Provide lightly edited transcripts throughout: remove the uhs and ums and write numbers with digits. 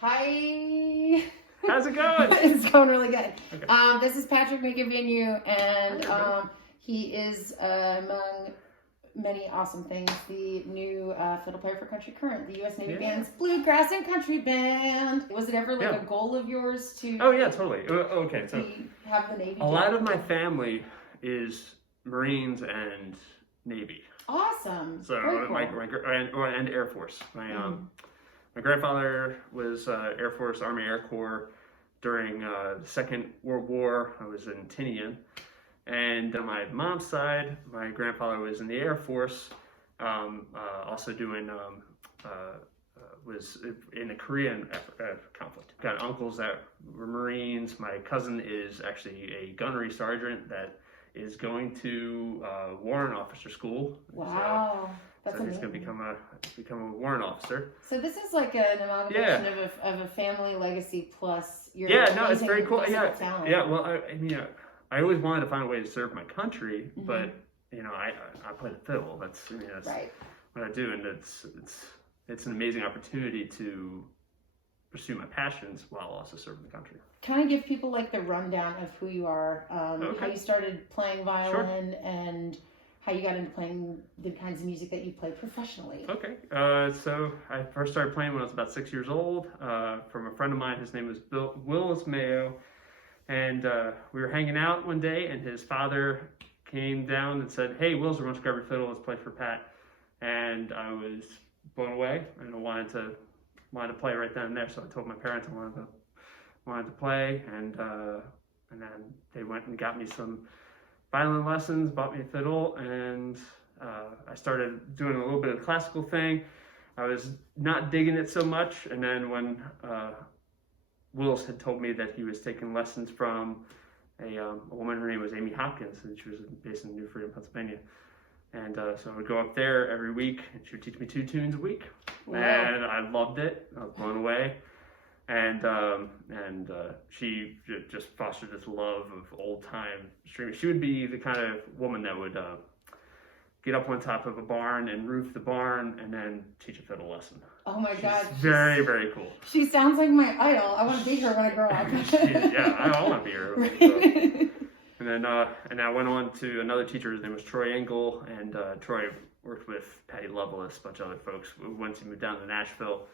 Hi. How's it going? It's going really good. Okay. This is Patrick McAvinue, and he is, among many awesome things, the new fiddle player for Country Current, the USNB Band's Bluegrass and Country Band. Was it ever like a goal of yours to? Oh yeah, totally. Okay, so have the Navy. A lot of my family is Marines and Navy. Awesome. So cool. and Air Force. My grandfather was Air Force, Army Air Corps during the Second World War. I was in Tinian. And on my mom's side, my grandfather was in the Air Force, also doing, was in the Korean conflict. Got uncles that were Marines. My cousin is actually a gunnery sergeant that is going to warrant officer school. Wow. So he's going to become a warrant officer. So this is like an amalgamation of a family legacy plus your it's very cool. Talent. Yeah. Well, I mean, I always wanted to find a way to serve my country, but I play the fiddle. That's right. What I do, and it's an amazing opportunity to pursue my passions while also serving the country. Kind of give people like the rundown of who you are, how you started playing violin, and how you got into playing the kinds of music that you play professionally. Okay, so I first started playing when I was about 6 years old from a friend of mine. His name was Willis Mayo, and we were hanging out one day, and his father came down and said, "Hey, Willis, why don't you grab your fiddle? Let's play for Pat." And I was blown away, and I wanted to play right then and there. So I told my parents I wanted to play, and then they went and got me some violin lessons, bought me a fiddle, and I started doing a little bit of the classical thing. I was not digging it so much, and then when Willis had told me that he was taking lessons from a woman, her name was Amy Hopkins, and she was based in New Freedom, Pennsylvania. And so I would go up there every week, and she would teach me 2 tunes a week. Wow. And I loved it. I was blown away. And she just fostered this love of old time streaming. She would be the kind of woman that would get up on top of a barn and roof the barn and then teach a fiddle lesson. Oh my God. Very, very cool. She sounds like my idol. I want to be her when I grow up. I want to be her. So. And I went on to another teacher. His name was Troy Engel, and Troy worked with Patty Loveless, a bunch of other folks. Once he moved down to Nashville,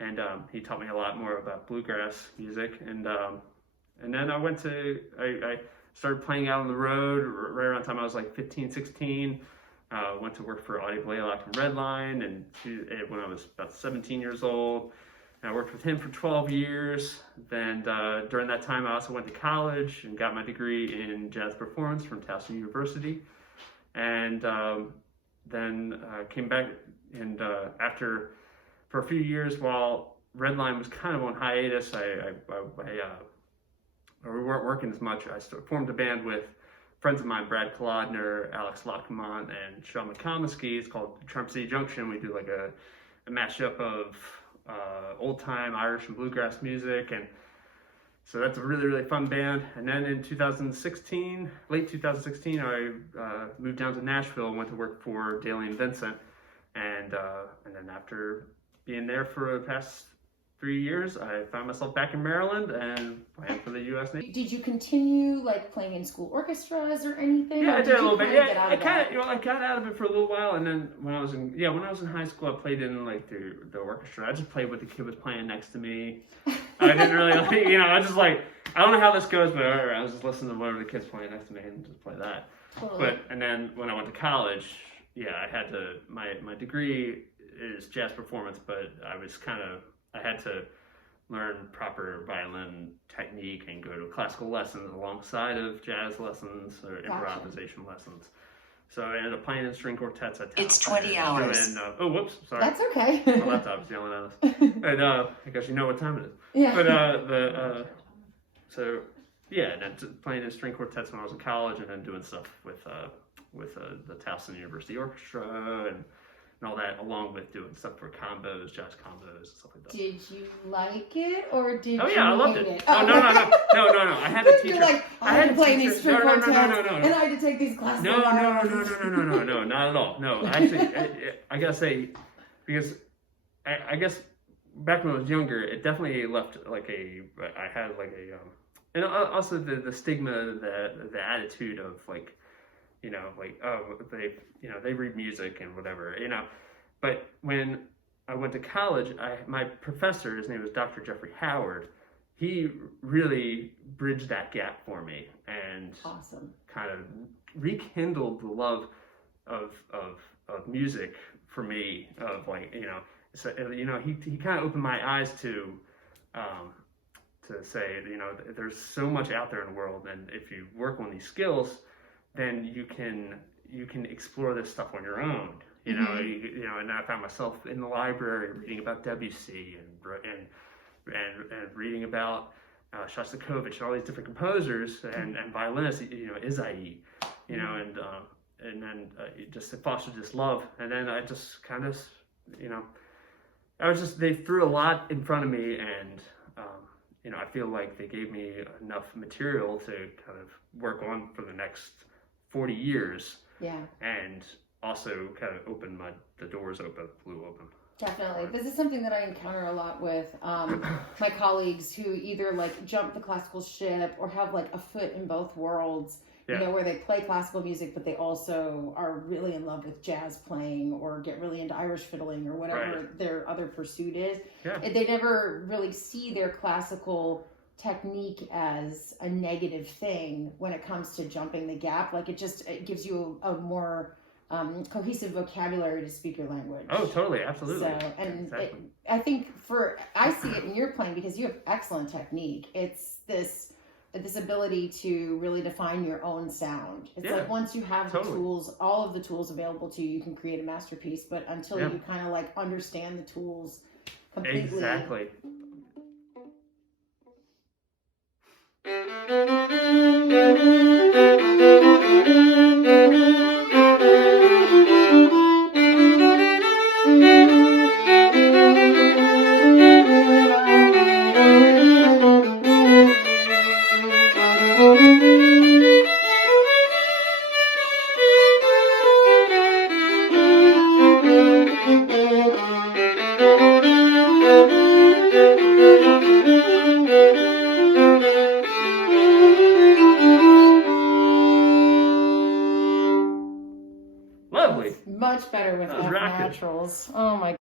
and he taught me a lot more about bluegrass music. And then I started playing out on the road right around the time I was like 15, 16. Went to work for Audie, Blaylock and Redline, and when I was about 17 years old. I worked with him for 12 years. Then during that time, I also went to college and got my degree in jazz performance from Towson University. And then came back, and for a few years while Redline was kind of on hiatus, we weren't working as much. I formed a band with friends of mine, Brad Kolodner, Alex Lockamont, and Sean McComiskey. It's called Trump City Junction. We do like a mashup of old time Irish and bluegrass music, and so that's a really, really fun band. And then in 2016, late 2016, I moved down to Nashville and went to work for Dailey and Vincent, and then after being there for the past 3 years, I found myself back in Maryland and playing for the USNB. Did you continue like playing in school orchestras or anything? Yeah, or I did a little bit. Yeah, I got out of it for a little while, and then when I was in high school, I played in like the orchestra. I just played what the kid was playing next to me. I didn't really, I just like, I don't know how this goes, but I was just listening to whatever the kid's playing next to me and just play that. Totally. And then when I went to college, I had to, my degree is jazz performance, but I had to learn proper violin technique and go to classical lessons alongside of jazz lessons or improvisation lessons. So I ended up playing in string quartets at It's 20 hours. Oh, whoops, sorry. That's okay. My laptop's yelling at us. And I guess you know what time it is. Yeah. But and then playing in string quartets when I was in college, and then doing stuff with the Towson University Orchestra and all that, along with doing stuff for combos, jazz combos, and stuff like that. Did you like it, or did you I loved hate it. it? Oh, no. I had a teacher. You're like, I had to play these string quartets, and I had to take these classes. No, not at all. No, actually, I gotta say, because I guess back when I was younger, it definitely left like I had like and also the stigma, the attitude of like, like, oh, they read music and whatever, but when I went to college, my professor, his name was Dr. Jeffrey Howard, he really bridged that gap for me and awesome. kind of rekindled the love of music for me, of like, so, he kind of opened my eyes to say, there's so much out there in the world, and if you work on these skills, then you can explore this stuff on your own. And I found myself in the library reading about Debussy and reading about Shostakovich and all these different composers and violinists, Isaïe, and then it just fostered this love. And then I just kind of, they threw a lot in front of me, and I feel like they gave me enough material to kind of work on for the next 40 years. Yeah. And also kind of opened the doors flew open. Definitely. This is something that I encounter a lot with my colleagues who either like jump the classical ship or have like a foot in both worlds, where they play classical music, but they also are really in love with jazz playing or get really into Irish fiddling or whatever their other pursuit is. Yeah. They never really see their classical technique as a negative thing when it comes to jumping the gap. Like it gives you a more cohesive vocabulary to speak your language. Oh, totally, absolutely. So, and exactly. I think I see it in your playing because you have excellent technique. It's this ability to really define your own sound. It's like once you have the tools, all of the tools available to you, you can create a masterpiece. But until you kind of like understand the tools completely. Exactly. Much better with F naturals. Oh my